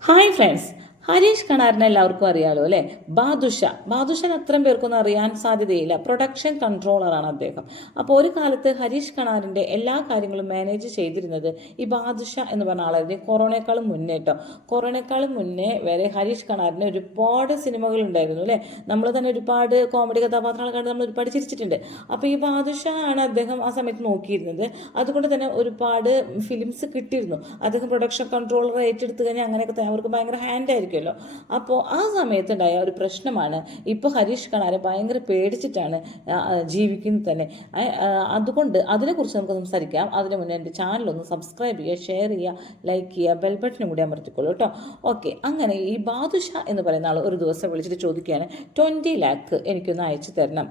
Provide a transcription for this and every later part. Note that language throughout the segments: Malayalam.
Hi friends, ഹരീഷ് കണാറിനെ എല്ലാവർക്കും അറിയാലോ അല്ലേ? ബാദുഷ. ബാദുഷൻ അത്രയും പേർക്കൊന്നും അറിയാൻ സാധ്യതയില്ല. പ്രൊഡക്ഷൻ കൺട്രോളറാണ് അദ്ദേഹം. അപ്പോൾ ഒരു കാലത്ത് ഹരീഷ് കണാറിന്റെ എല്ലാ കാര്യങ്ങളും മാനേജ് ചെയ്തിരുന്നത് ഈ ബാദുഷ എന്ന് പറഞ്ഞ ആളായിരുന്നു. കൊറോണയെക്കാളും മുന്നേ കേട്ടോ കൊറോണയെക്കാളും മുന്നേ വരെ ഹരീഷ് കണാറിന് ഒരുപാട് സിനിമകൾ ഉണ്ടായിരുന്നു അല്ലേ? നമ്മൾ തന്നെ ഒരുപാട് കോമഡി കഥാപാത്രങ്ങൾ കണ്ട് നമ്മൾ ഒരുപാട് ചിരിച്ചിട്ടുണ്ട്. അപ്പോൾ ഈ ബാദുഷ ആണ് അദ്ദേഹം ആ സമയത്ത് നോക്കിയിരുന്നത്. അതുകൊണ്ട് തന്നെ ഒരുപാട് ഫിലിംസ് കിട്ടിയിരുന്നു. അദ്ദേഹം പ്രൊഡക്ഷൻ കൺട്രോളർ ഏറ്റെടുത്ത് കഴിഞ്ഞാൽ അങ്ങനെയൊക്കെ അവർക്ക് ഭയങ്കര ഹാൻഡ് ആയിരിക്കുമല്ലോ അപ്പോൾ ആ സമയത്തുണ്ടായ ഒരു പ്രശ്നമാണ്. ഇപ്പോൾ ഹരീഷ് കണാരെ ഭയങ്കര പേടിച്ചിട്ടാണ് ജീവിക്കുന്നത് തന്നെ. അതുകൊണ്ട് അതിനെക്കുറിച്ച് നമുക്ക് സംസാരിക്കാം. അതിന് മുന്നേ എന്റെ ചാനലൊന്ന് സബ്സ്ക്രൈബ് ചെയ്യുക ഷെയർ ചെയ്യുക ലൈക്ക് ചെയ്യുക ബെൽ ബട്ടനും കൂടി അമർത്തിക്കോളൂ കേട്ടോ. ഓക്കെ അങ്ങനെ ഈ ബാദുഷ എന്ന് പറയുന്ന ആൾ ഒരു ദിവസം വിളിച്ചിട്ട് ചോദിക്കുകയാണ് ട്വന്റി ലാക്ക് എനിക്കൊന്ന് അയച്ചു തരണം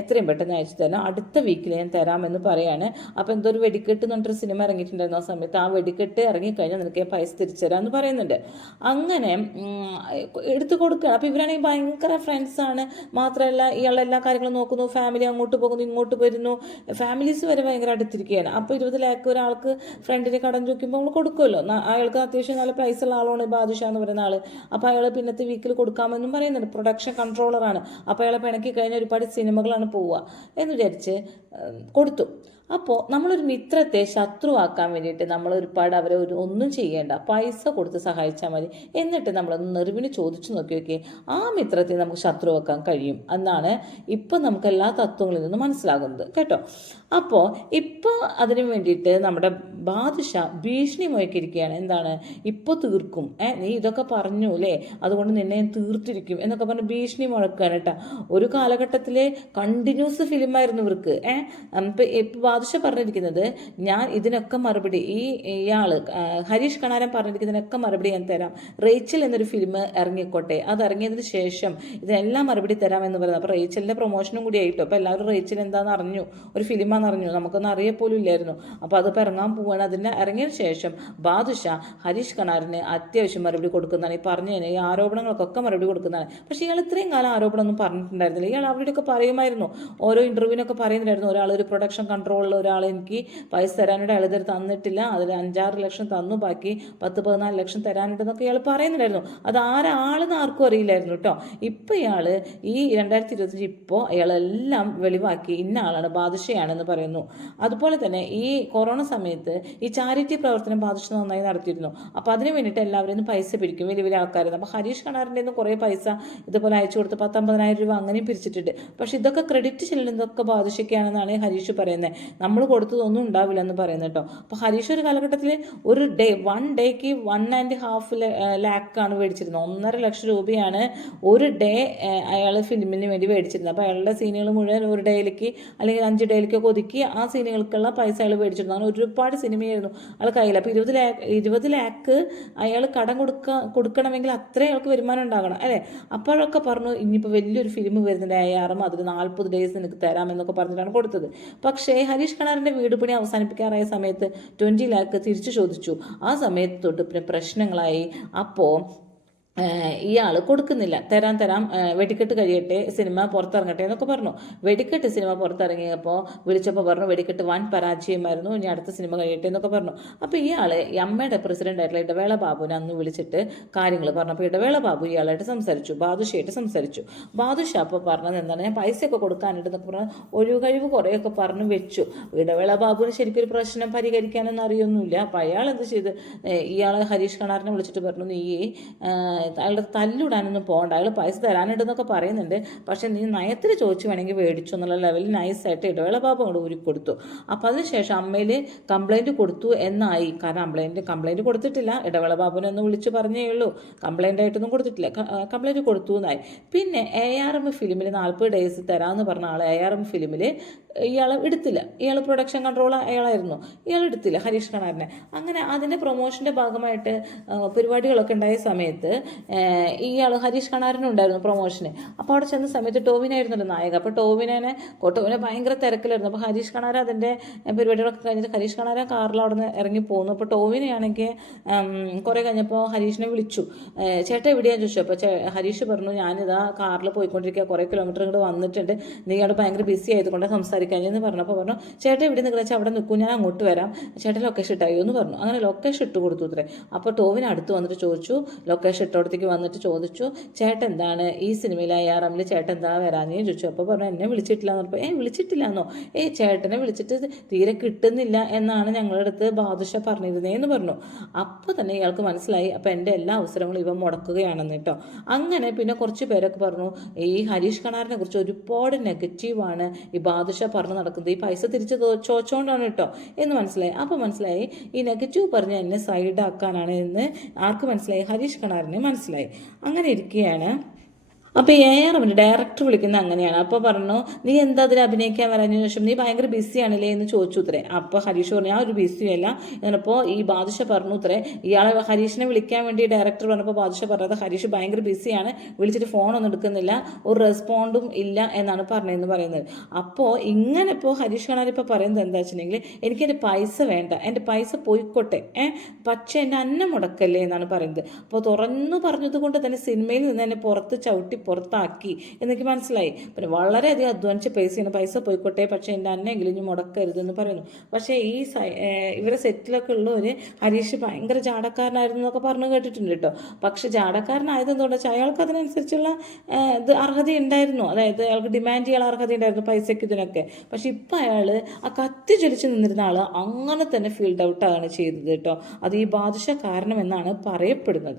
എത്രയും പെട്ടെന്ന് അയച്ചു തരണം. അടുത്ത വീക്കിൽ ഞാൻ തരാമെന്ന് പറയാണ്. അപ്പോൾ എന്തോ ഒരു വെടിക്കെട്ട് എന്ന് പറഞ്ഞൊരു സിനിമ ഇറങ്ങിയിട്ടുണ്ടായിരുന്നു ആ സമയത്ത്. ആ വെടിക്കെട്ട് ഇറങ്ങിക്കഴിഞ്ഞാൽ നിനക്ക് പൈസ തിരിച്ചു തരാമെന്ന് പറയുന്നുണ്ട്. അങ്ങനെ എടുത്തു കൊടുക്കുകയാണ്. അപ്പോൾ ഇവരാണെങ്കിൽ ഭയങ്കര ഫ്രണ്ട്സാണ് മാത്രമല്ല ഇയാളെ എല്ലാ കാര്യങ്ങളും നോക്കുന്നു. ഫാമിലി അങ്ങോട്ട് പോകുന്നു ഇങ്ങോട്ട് വരുന്നു. ഫാമിലീസ് വരെ ഭയങ്കര അടുത്തിരിക്കുകയാണ്. അപ്പോൾ ഇരുപത് ലാക്ക് ഒരാൾക്ക് ഫ്രണ്ടിന് കടം ചോദിക്കുമ്പോൾ നമ്മൾ കൊടുക്കുമല്ലോ. അയാൾക്ക് അത്യാവശ്യം നല്ല പൈസ ഉള്ള ആളാണ് ബാദുഷ എന്ന് പറയുന്ന ആൾ അപ്പോൾ അയാൾ പിന്നത്തെ വീക്കിൽ കൊടുക്കാമെന്നും പറയുന്നുണ്ട്. പ്രൊഡക്ഷൻ കൺട്രോളറാണ് അപ്പോൾ അയാളെ പിണക്കി കഴിഞ്ഞാൽ ഒരുപാട് സിനിമകളാണ് പോവുക എന്ന് വിചാരിച്ച് കൊടുത്തു. അപ്പോൾ നമ്മളൊരു മിത്രത്തെ ശത്രുവാക്കാൻ വേണ്ടിയിട്ട് നമ്മൾ ഒരുപാട് അവരെ ഒരു ഒന്നും ചെയ്യേണ്ട പൈസ കൊടുത്ത് സഹായിച്ചാൽ മതി. എന്നിട്ട് നമ്മൾ നെറിവിന് ചോദിച്ചു നോക്കി നോക്കി ആ മിത്രത്തെ നമുക്ക് ശത്രുവാക്കാൻ കഴിയും എന്നാണ് ഇപ്പം നമുക്ക് എല്ലാ തത്വങ്ങളിൽ നിന്നും മനസ്സിലാകുന്നത് കേട്ടോ. അപ്പോൾ ഇപ്പോൾ അതിന് വേണ്ടിയിട്ട് നമ്മുടെ ബാദുഷ ഭീഷണി മുഴക്കിയിരിക്കുകയാണ് എന്താണ്? ഇപ്പോൾ തീർക്കും. ഏ നീ ഇതൊക്കെ പറഞ്ഞു അല്ലേ? അതുകൊണ്ട് നിന്നെ ഞാൻ തീർത്തിരിക്കും എന്നൊക്കെ പറഞ്ഞ് ഭീഷണി മുഴക്കുകയാണ് കേട്ടോ. ഒരു കാലഘട്ടത്തിലെ കണ്ടിന്യൂസ് ഫിലിമായിരുന്നു ഇവർക്ക്. ഇപ്പം ഇപ്പം ബാദുഷ പറഞ്ഞിരിക്കുന്നത് ഞാൻ ഇതിനൊക്കെ മറുപടി ഈ ഇയാൾ ഹരീഷ് കണാരൻ പറഞ്ഞിരിക്കുന്നതിനൊക്കെ മറുപടി ഞാൻ തരാം. റേച്ചൽ എന്നൊരു ഫിലിം ഇറങ്ങിക്കോട്ടെ. അത് ഇറങ്ങിയതിന് ശേഷം ഇതിനെല്ലാം മറുപടി തരാം എന്ന് പറയുന്നത് അപ്പോൾ റേച്ചലിന്റെ പ്രൊമോഷനും കൂടി ആയിട്ടോ? അപ്പോൾ എല്ലാവരും റേച്ചൽ എന്താണെന്ന് അറിഞ്ഞു. ഒരു ഫിലിമാണെന്ന് അറിഞ്ഞു. നമുക്കൊന്നും അറിയപ്പോലും ഇല്ലായിരുന്നു. അപ്പോൾ അതിപ്പോൾ ഇറങ്ങാൻ പോവുകയാണ് അതിന്റെ ഇറങ്ങിയതിന് ശേഷം ബാദുഷ ഹരീഷ് കണാറിന് അത്യാവശ്യം മറുപടി കൊടുക്കുന്നതാണ്. ഈ പറഞ്ഞതിന് ഈ ആരോപണങ്ങൾക്കൊക്കെ മറുപടി കൊടുക്കുന്നതാണ്. പക്ഷേ ഇയാൾ ഇത്രയും കാലം ആരോപണമൊന്നും പറഞ്ഞിട്ടുണ്ടായിരുന്നില്ല. ഇയാൾ അവരുടെയൊക്കെ പറയുമായിരുന്നു. ഓരോ ഇന്റർവ്യൂവിനൊക്കെ പറയുന്നുണ്ടായിരുന്നു. ഒരാൾ ഒരു പ്രൊഡക്ഷൻ കൺട്രോളിൽ ഒരാൾ എനിക്ക് പൈസ തരാനായിട്ട് അയാൾ ഇതുവരെ തന്നിട്ടില്ല. അതിൽ അഞ്ചാറ് ലക്ഷം തന്നു. ബാക്കി പത്ത് പതിനാല് ലക്ഷം തരാനുണ്ടെന്നൊക്കെ ഇയാൾ പറയുന്നുണ്ടായിരുന്നു. അത് ആരാളെന്ന് ആർക്കും അറിയില്ലായിരുന്നു കേട്ടോ. ഇപ്പോൾ ഇയാൾ ഈ രണ്ടായിരത്തി ഇരുപത്തഞ്ച് ഇപ്പോൾ ഇയാളെല്ലാം വെളിവാക്കി ഇന്ന ആളാണ് ബാദുഷയാണെന്ന് പറയുന്നു. അതുപോലെ തന്നെ ഈ കൊറോണ സമയത്ത് ഈ ചാരിറ്റി പ്രവർത്തനം ബാദുഷ നന്നായി നടത്തിയിരുന്നു. അപ്പോൾ അതിന് വേണ്ടിയിട്ട് എല്ലാവരും നിന്ന് പൈസ പിരിക്കും വലിയ വലിയ ആൾക്കാരുന്നു അപ്പോൾ ഹരീഷ് കണാറിന്റെ നിന്ന് കുറേ പൈസ ഇതുപോലെ അയച്ചു കൊടുത്ത് പത്തൊമ്പതിനായിരം രൂപ അങ്ങനെയും പിരിച്ചിട്ടുണ്ട്. പക്ഷേ ഇതൊക്കെ ക്രെഡിറ്റ് ചെല്ലുന്നതൊക്കെ ബാദുഷയ്ക്കാണെന്നാണ് ഹരീഷ് പറയുന്നത്. നമ്മൾ കൊടുത്തതൊന്നും ഉണ്ടാവില്ല എന്ന് പറയുന്നത് കേട്ടോ. അപ്പോൾ ഹരീഷ് ഒരു കാലഘട്ടത്തിൽ ഒരു ഡേ വൺ ഡേക്ക് വൺ ആൻഡ് ഹാഫ് ലാക്കാണ് മേടിച്ചിരുന്നത്. ഒന്നര ലക്ഷം രൂപയാണ് ഒരു ഡേ അയാൾ ഫിലിമിന് വേണ്ടി മേടിച്ചിരുന്നത്. അപ്പോൾ അയാളുടെ സീനുകൾ മുഴുവൻ ഒരു ഡേയിലേക്ക് അല്ലെങ്കിൽ അഞ്ച് ഡേയിലേക്ക് ഒതുക്കി ആ സീനുകൾക്കുള്ള പൈസ അയാൾ മേടിച്ചിരുന്നു. അങ്ങനെ ഒരുപാട് സിനിമയായിരുന്നു അയാൾ കയ്യിൽ അപ്പോൾ ഇരുപത് ലാക്ക് ഇരുപത് ലാക്ക് അയാൾ കടം കൊടുക്ക കൊടുക്കണമെങ്കിൽ അത്രയും അയാൾക്ക് വരുമാനം ഉണ്ടാകണം അല്ലേ? അപ്പോഴൊക്കെ പറഞ്ഞു ഇനിയിപ്പോൾ വലിയൊരു ഫിലിം വരുന്നുണ്ട്. അയാറും അതിൽ നാൽപ്പത് ഡേയ്സ് നിനക്ക് തരാമെന്നൊക്കെ പറഞ്ഞിട്ടാണ് കൊടുത്തത്. പക്ഷേ ഹരീഷ് കണാറിന്റെ വീട് പണി അവസാനിപ്പിക്കാറായ സമയത്ത് ട്വന്റി ലാക്ക് തിരിച്ചു ചോദിച്ചു. ആ സമയത്ത് തൊട്ട് പിന്നെ പ്രശ്നങ്ങളായി. അപ്പോൾ ഇയാൾ കൊടുക്കുന്നില്ല. തരാം ആ, വെടിക്കെട്ട് കഴിയട്ടെ സിനിമ പുറത്തിറങ്ങട്ടെ എന്നൊക്കെ പറഞ്ഞു. വെടിക്കെട്ട് സിനിമ പുറത്തിറങ്ങിയപ്പോൾ വിളിച്ചപ്പോൾ പറഞ്ഞു വെടിക്കെട്ട് വൻ പരാജയമായിരുന്നു. ഇനി അടുത്ത സിനിമ കഴിയട്ടെ എന്നൊക്കെ പറഞ്ഞു. അപ്പോൾ ഇയാൾ അമ്മയുടെ പ്രസിഡന്റ് ആയിട്ടുള്ള ഇടവേള ബാബുവിനെ അന്ന് വിളിച്ചിട്ട് കാര്യങ്ങൾ പറഞ്ഞപ്പോൾ ഇടവേള ബാബു ഇയാളായിട്ട് സംസാരിച്ചു. ബാദുഷയായിട്ട് സംസാരിച്ചു. ബാദുഷ അപ്പോൾ പറഞ്ഞത് എന്താണ്? ഞാൻ പൈസയൊക്കെ കൊടുക്കാനായിട്ടെന്നൊക്കെ പറഞ്ഞു ഒരു കഴിവ് കുറേയൊക്കെ പറഞ്ഞു വെച്ചു. ഇടവേള ബാബുവിന് ശരിക്കും ഒരു പ്രശ്നം പരിഹരിക്കാനൊന്നും അറിയൊന്നുമില്ല. അപ്പോൾ അയാൾ എന്ത് ചെയ്ത്? ഇയാൾ ഹരീഷ് കണാറിനെ വിളിച്ചിട്ട് പറഞ്ഞു നീ അയാളുടെ തല്ലിടാനൊന്നും പോകണ്ട. അയാൾ പൈസ തരാനുണ്ടെന്നൊക്കെ പറയുന്നുണ്ട്. പക്ഷേ നീ നയത്തിൽ ചോദിച്ചു വേണമെങ്കിൽ മേടിച്ചു എന്നുള്ള ലെവലിൽ നൈസായിട്ട് ഇടവേള ബാബു അങ്ങോട്ട് ഊരി കൊടുത്തു. അപ്പോൾ അതിനുശേഷം അമ്മയിൽ കംപ്ലൈന്റ് കൊടുത്തു എന്നായി. കാരണം കംപ്ലൈന്റ് കംപ്ലൈന്റ് കൊടുത്തിട്ടില്ല. ഇടവേള ബാബുവിനെ ഒന്ന് വിളിച്ച് പറഞ്ഞേ ഉള്ളൂ. കംപ്ലൈന്റ് ആയിട്ടൊന്നും കൊടുത്തിട്ടില്ല. കംപ്ലൈന്റ് കൊടുത്തു എന്നായി. പിന്നെ എ ആർ എം ഫിലിമിൽ നാൽപ്പത് ഡേയ്സ് തരാമെന്ന് പറഞ്ഞ ആൾ എ ആർ എം ഫിലിമിൽ ഇയാൾ എടുത്തില്ല. ഇയാൾ പ്രൊഡക്ഷൻ കൺട്രോൾ അയാളായിരുന്നു. ഇയാൾ എടുത്തില്ല. ഹരീഷ് കണാറിനെ അങ്ങനെ അതിന്റെ പ്രൊമോഷന്റെ ഭാഗമായിട്ട് പരിപാടികളൊക്കെ ഉണ്ടായ സമയത്ത് ഇയാൾ ഹരീഷ് കണാരനുണ്ടായിരുന്നു പ്രൊമോഷന് അപ്പോൾ അവിടെ ചെന്ന സമയത്ത് ടോവിനായിരുന്നല്ലോ നായക അപ്പോൾ ടോവിനെ ടോവിനെ ഭയങ്കര തിരക്കിലായിരുന്നു. അപ്പോൾ ഹരീഷ് കണാര അതിന്റെ പരിപാടികളൊക്കെ കഴിഞ്ഞിട്ട് ഹരീഷ് കണാര കാറിൽ അവിടെ നിന്ന് ഇറങ്ങി പോകുന്നു അപ്പോൾ ടോവിനെയാണെങ്കിൽ കുറേ കഴിഞ്ഞപ്പോൾ ഹരീഷിനെ വിളിച്ചു. ചേട്ടാ എവിടെയാന്ന് ചോദിച്ചു. അപ്പോൾ ഹരീഷ് പറഞ്ഞു ഞാനിതാ കാറിൽ പോയിക്കൊണ്ടിരിക്കുക കുറേ കിലോമീറ്റർ ഇങ്ങോട്ട് വന്നിട്ടുണ്ട്. നീ അവിടെ ഭയങ്കര ബിസി ആയതുകൊണ്ട് സംസാരിക്കാൻ എന്ന് പറഞ്ഞപ്പോൾ പറഞ്ഞു ചേട്ടാ എവിടെ നിൽക്കുന്ന വെച്ചാൽ അവിടെ നിൽക്കും ഞാൻ അങ്ങോട്ട് വരാം. ചേട്ടൻ ലൊക്കേഷൻ ഇട്ടായോ എന്ന് പറഞ്ഞു. അങ്ങനെ ലൊക്കേഷൻ ഇട്ട് കൊടുത്തു അത്രേ അപ്പോൾ ടോവിന് അടുത്ത് വന്നിട്ട് ചോദിച്ചു ലൊക്കേഷൻ ഇട്ടോടത്തേക്ക് വന്നിട്ട് ചോദിച്ചു ചേട്ടൻ എന്താണ്? ഈ സിനിമയിൽ എമ്മിൽ ചേട്ടൻ എന്താ വരാനേ ചോദിച്ചു. അപ്പോൾ പറഞ്ഞു എന്നെ വിളിച്ചിട്ടില്ല എന്ന് പറഞ്ഞപ്പോൾ ഏ വിളിച്ചിട്ടില്ലെന്നോ? ഏ ചേട്ടനെ വിളിച്ചിട്ട് തീരെ കിട്ടുന്നില്ല എന്നാണ് ഞങ്ങളുടെ അടുത്ത് ബാദുഷ പറഞ്ഞിരുന്നേ എന്ന് പറഞ്ഞു. അപ്പോൾ തന്നെ ഇയാൾക്ക് മനസ്സിലായി. അപ്പോൾ എന്റെ എല്ലാ അവസരങ്ങളും ഇവ മുടക്കുകയാണെന്ന് കേട്ടോ. അങ്ങനെ പിന്നെ കുറച്ച് പേരൊക്കെ പറഞ്ഞു ഈ ഹരീഷ് കണാറിനെ കുറിച്ച് ഒരുപാട് നെഗറ്റീവാണ് ഈ ബാദുഷ പറഞ്ഞു നടക്കുന്നത്. ഈ പൈസ തിരിച്ച് ചോദിച്ചുകൊണ്ടാണ് കേട്ടോ എന്ന് മനസ്സിലായി. അപ്പോൾ മനസ്സിലായി ഈ നെഗറ്റീവ് പറഞ്ഞ് എന്നെ സൈഡാക്കാനാണ് എന്ന് ആർക്ക് മനസ്സിലായി? ഹരീഷ് കണാറിന് മനസ്സിലായി. അങ്ങനെ ഇരിക്കുകയാണ് അപ്പോൾ ഏറെ ആർ ഡയറക്ടർ വിളിക്കുന്ന അങ്ങനെയാണ്. അപ്പോൾ പറഞ്ഞു നീ എന്താ അതിൽ അഭിനയിക്കാൻ വരാഞ്ഞതിന് ശേഷം നീ ഭയങ്കര ബിസി ആണല്ലേ? എന്ന് ചോദിച്ചു ഉത്തരേ. അപ്പോൾ ഹരീഷ് പറഞ്ഞു ഞാൻ ഒരു ബിസിയല്ല എന്നപ്പോൾ ഈ ബാദുഷ പറഞ്ഞു ഉത്തരേ ഇയാളെ ഹരീഷിനെ വിളിക്കാൻ വേണ്ടി ഡയറക്ടർ പറഞ്ഞപ്പോൾ ബാദുഷ പറഞ്ഞത് ഹരീഷ് ഭയങ്കര ബിസിയാണ് വിളിച്ചിട്ട് ഫോണൊന്നും എടുക്കുന്നില്ല. ഒരു റെസ്പോണ്ടും ഇല്ല എന്നാണ് പറഞ്ഞതെന്ന് പറയുന്നത്. അപ്പോൾ ഇങ്ങനെ ഇപ്പോൾ ഹരീഷ് കണാർ ഇപ്പോൾ പറയുന്നത് എന്താ വെച്ചിട്ടുണ്ടെങ്കിൽ എനിക്ക് എന്റെ പൈസ വേണ്ട. എന്റെ പൈസ പോയിക്കോട്ടെ. ഏ? പക്ഷേ എന്റെ അന്നം മുടക്കല്ലേ എന്നാണ് പറയുന്നത്. അപ്പോൾ തുറന്നു പറഞ്ഞത് കൊണ്ട് തന്നെ സിനിമയിൽ നിന്ന് എന്നെ പുറത്ത് ചവിട്ടി പുറത്താക്കി എന്നൊക്കെ മനസ്സിലായി. പിന്നെ വളരെയധികം അധ്വാനിച്ച് പൈസയാണ് പൈസ പോയിക്കോട്ടെ പക്ഷേ എന്റെ അന്നെങ്കിലും ഇനി മുടക്കരുതെന്ന് പറയുന്നു. പക്ഷേ ഈ ഇവരെ സെറ്റിലൊക്കെ ഉള്ളവർ ഹരീഷ് ഭയങ്കര ജാടക്കാരനായിരുന്നു എന്നൊക്കെ പറഞ്ഞു കേട്ടിട്ടുണ്ട് കേട്ടോ. പക്ഷെ ജാടക്കാരനായത് എന്തുകൊണ്ടാ വെച്ചാൽ അയാൾക്ക് അതിനനുസരിച്ചുള്ള ഇത് അർഹത ഉണ്ടായിരുന്നു അതായത് അയാൾക്ക് ഡിമാൻഡ് ചെയ്യാൻ അർഹത ഉണ്ടായിരുന്നു പൈസയ്ക്ക് ഇതിനൊക്കെ. പക്ഷെ ഇപ്പം അയാൾ ആ കത്തി ജ്വലിച്ച് നിന്നിരുന്ന ആൾ അങ്ങനെ തന്നെ ഫീൽഡ് ഔട്ടാണ് ചെയ്തത് കേട്ടോ. അത് ഈ ബാദുഷ കാരണം എന്നാണ് പറയപ്പെടുന്നത്.